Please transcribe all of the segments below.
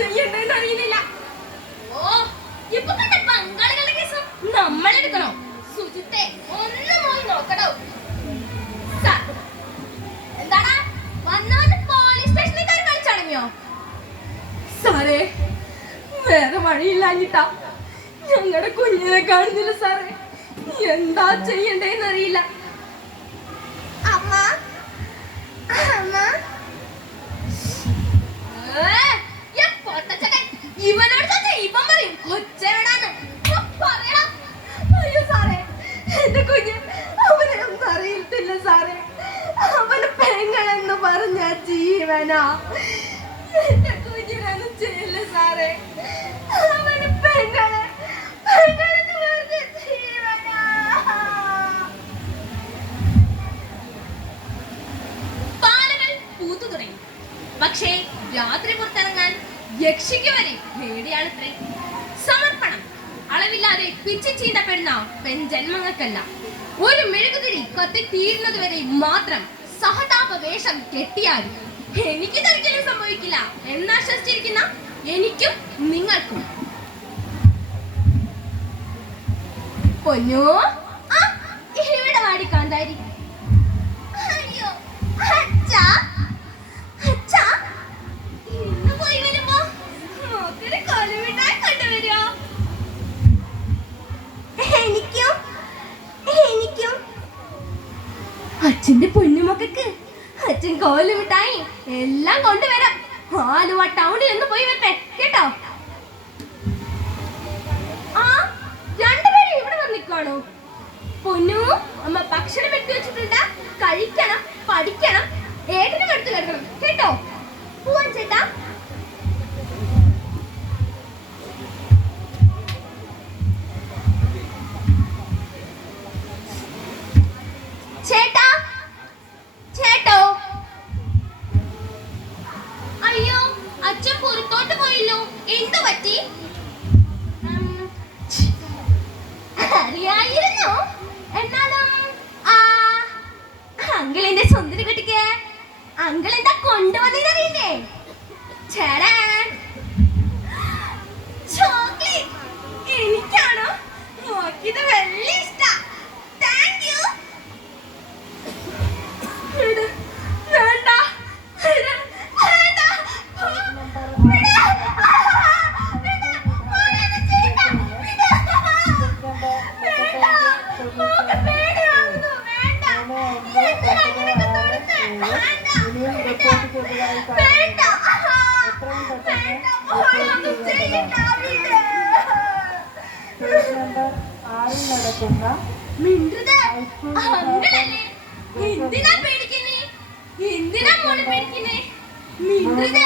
ചെയ്യണ്ടെന്ന് അറിയുന്നില്ല. ഓ ഇപ്പൊ കണ്ട പങ്കാളികളുടെ കേസ് നമ്മളെടുക്കണോ? സുജിത്തെ ഒന്ന് പോയി നോക്കണോ? എന്താണ് വന്നവന്ന് പോലീസ് സ്റ്റേഷനിൽ കയറി കളിച്ചടങ്ങിയോ? സാറേ വേറെ വഴിയില്ലാഞ്ഞിട്ടാ. ഞങ്ങളുടെ കുഞ്ഞിനെ കാണുന്നില്ല സാറേ. എന്താ ചെയ്യണ്ടേന്ന് അറിയില്ല. അമ്മ അമ്മ ഇവനോട് ഇവൻ പറയും കൊച്ചെവിടാന്ന് പറയണം. അയ്യോ സാറേ എന്റെ കുഞ്ഞ് അവനൊന്നും അറിയത്തില്ല സാറേ. അവന് പെങ്ങളെന്ന് പറഞ്ഞ ജീവനാ. എന്റെ കുഞ്ഞിനൊന്നും ചെയ്യില്ല സാറേ. അവന് പെങ്ങളെന്ന് പറഞ്ഞ ജീവനാ. പാലകൾ പൂത്തു തുടങ്ങി. പക്ഷേ രാത്രി പുറത്തിറങ്ങാൻ യക്ഷിക്ക് വരെ പേടിയാണത്രേ. സമർപ്പണം അളവില്ലാതെ പിച്ചി ചീണ്ടപ്പെടുന്ന പെൺജന്മങ്ങൾക്കല്ല, ഒരു മെഴുകുതിരി കത്തി തീരുന്നത് വരെ മാത്രം സഹതാപ വേഷം കെട്ടിയാൽ എനിക്ക് തനിക്കലും സംഭവിക്കില്ല എന്നാശ്വസിച്ചിരിക്കുന്ന എനിക്കും നിങ്ങൾക്കും. പൊന്നോ ഇവിടെ വാടി കാന്താരി. അയ്യോ അച്ഛാ അച്ഛാ ഇന്ന് പോയി വരുമ്പോ നോക്കിന് കൊലുമിട്ടായി കൊണ്ടുവരുമോ? എനിക്കും എനിക്കും അച്ഛന്റെ പൊന്നുമക്കൾക്ക് അച്ഛൻ കോലുമിട്ടായി എല്ലാം കൊണ്ടുവരാം. ആലുവ ടൗണിൽ ഒന്ന് പോയി വരട്ടെ കേട്ടോ. ആ രണ്ടുപേരും ഇവിടെ വന്നിക്കാണോ? പൊന്നു അമ്മ ഭക്ഷണം എടുത്തു വെച്ചിട്ടുണ്ട്. കഴിക്കണം, പഠിക്കണം, ഏട്ടനും എടുത്തു കിടക്കണം കേട്ടോ. പോവാൻ ചേട്ടാ. ചേട്ടാ ചേട്ടോ. അയ്യോ അച്ഛൻ പുറത്തോട്ട് പോയല്ലോ. എന്തു പറ്റി? അറിയായിരുന്നു. എന്നാലും അങ്കിളിന്റെ സുന്ദരി കുട്ടിക്ക് അങ്കിൾ എന്താ കൊണ്ടുവന്നറിയില്ലേ? ചേട്ടാ ചോക്ലേറ്റ് എനിക്കാണോ? നോക്കിയത് വലിയ ഇഷ്ടാ. Thank you. വേണ്ട എന്തിനാ പേടിക്കുന്നേ? എന്തിനാ മോള് പേടിക്കുന്നേ? മിണ്ടരുത്.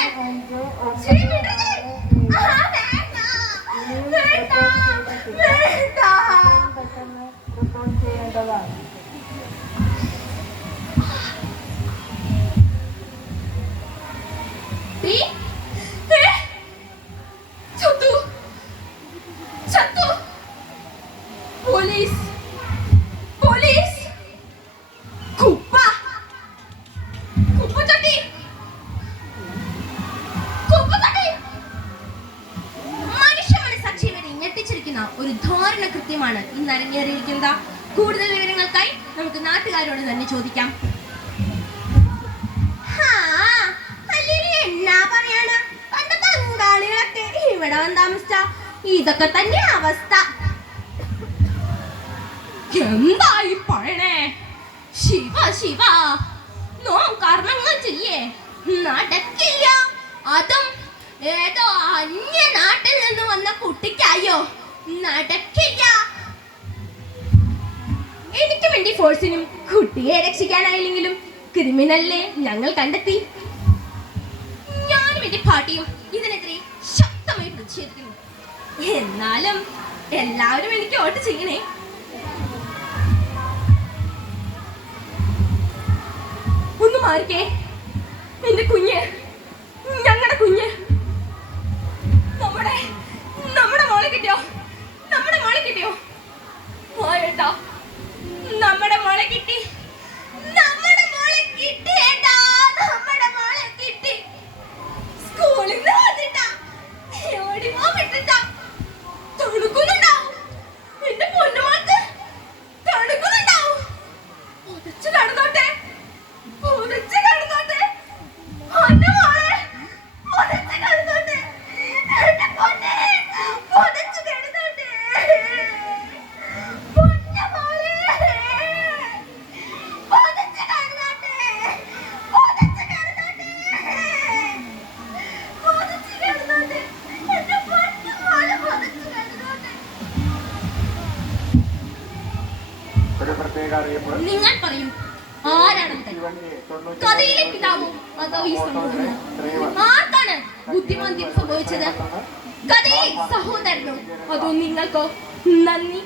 പോലീസ് പോലീസ് കുപ്പ കുപ്പച്ചട്ടി കുപ്പച്ചട്ടി. മനുഷ്യ മനസാക്ഷി വരെ ഞെട്ടിച്ചിരിക്കുന്ന ഒരു ധാരണ കൃത്യമാണ് ഇന്ന് അരങ്ങേറിയിരിക്കുന്നത്. കൂടുതൽ വിവരങ്ങൾക്കായി നമുക്ക് നാട്ടുകാരോട് തന്നെ ചോദിക്കാം. എന്നാ പറയാണ്, പണ്ട് ബംഗാളികളൊക്കെ ഇവിടെ വന്ന് താമസിച്ച ഇതൊക്കെ തന്നെ അവസ്ഥ. എന്തായി പറയണേ? ശിവ ശിവ നോം കർമ്മങ്ങൾ ചെയ്യേ നടക്കില്ല. അതും ഏതോ അന്യ നാട്ടിൽ നിന്ന് വന്ന കുട്ടിക്കായോ? നടക്കില്ല. എനിക്ക് വേണ്ടി ഫോഴ്സിനും കുട്ടിയെ രക്ഷിക്കാനായില്ലെങ്കിലും ക്രിമിനലിനെ ഞങ്ങൾ കണ്ടെത്തി. ഞാനും എന്റെ പാർട്ടിയും ഇതിനെതിരെ ശക്തമായി പ്രതിഷേധിക്കുന്നു. എന്നാലും എല്ലാവരും എനിക്ക് വോട്ട് ചെയ്യണേ. ഒന്ന് മാറിക്കേ. എന്റെ കുഞ്ഞ്, ഞങ്ങളുടെ കുഞ്ഞ്, നമ്മുടെ മോളെ കിട്ടിയോ? നമ്മുടെ മോളെ കിട്ടിയോ? ഏട്ടാ നമ്മുടെ മോളെ കിട്ടി. നമ്മുടെ മോളെ കിട്ടി ഏട്ടാ. നമ്മുടെ മോളെ കിട്ടി. സ്കൂളിൽ നിന്ന് വന്നിട്ടാ നിങ്ങൾ പറയൂ, ആരാണെന്ന്? കഥയിലെ പിതാവോ അതോ ഈ സമൂഹമോ? ആർക്കാണ് ബുദ്ധിമാന്ദ്യം സംഭവിച്ചത്? കഥയിലെ സഹോദരനോ അതോ നിങ്ങൾക്കോ? നന്ദി.